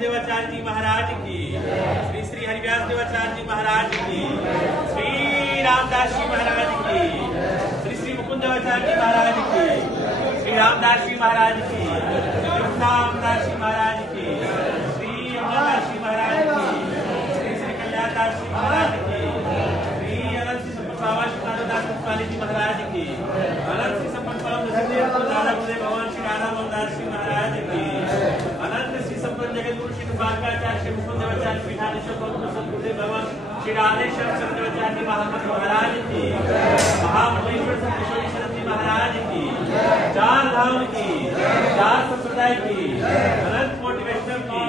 देवाचार्य जी महाराज की, श्री श्री हरिव्यास देवाचार्य जी महाराज की, श्री रामदास जी महाराज की, श्री श्री मुकुंद देवाचार्य जी महाराज की, श्री रामदास जी महाराज की, रामदास जी महाराज की, श्री अमरदास जी महाराज की, श्री श्री कल्याणदास जी महाराज की, श्री अनंत श्री संपत बाबा श्री कानूदास पुष्पाली जी महाराज की, अनंत श्री संपत परम दादा गुरुदेव भगवान श्री राधा मोहनदास जी महाराज की, अनंत श्री संपत जगत गुरु श्री बालकाचार्य श्री मुकुंद देवाचार्य पीठाधीश्वर गुरुदेव भगवान श्री राधेश्वर देवाचार्य जी महाराज की, महामंडलेश्वर संतोषी शरद जी महाराज की, चार धाम की, चार संप्रदाय की, अनंत कोटि वैष्णव की,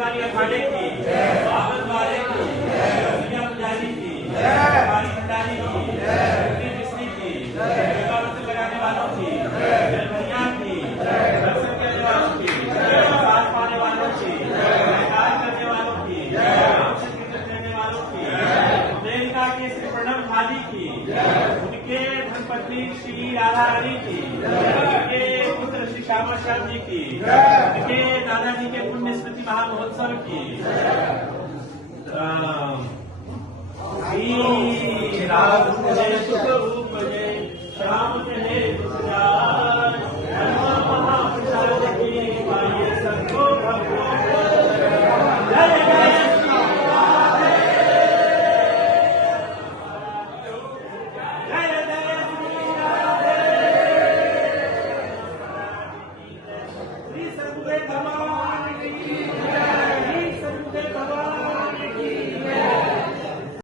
वाली अखाड़े की, बावन वाले की, पुजारी की, हमारी भंडारी की, मिश्री की, लगाने वालों की, जलभरिया की, दर्शन करने वालों की, साथ पाने वालों की, कार्य करने वालों की, करने वालों की, अमेरिका के श्री प्रणव खादी की, उनके धर्मपत्नी श्री राधा रानी की, उनके पुत्र श्री श्यामा श्याम जी की, उनके दादाजी के पुण्य स्मृति महामहोत्सव की, श्री राम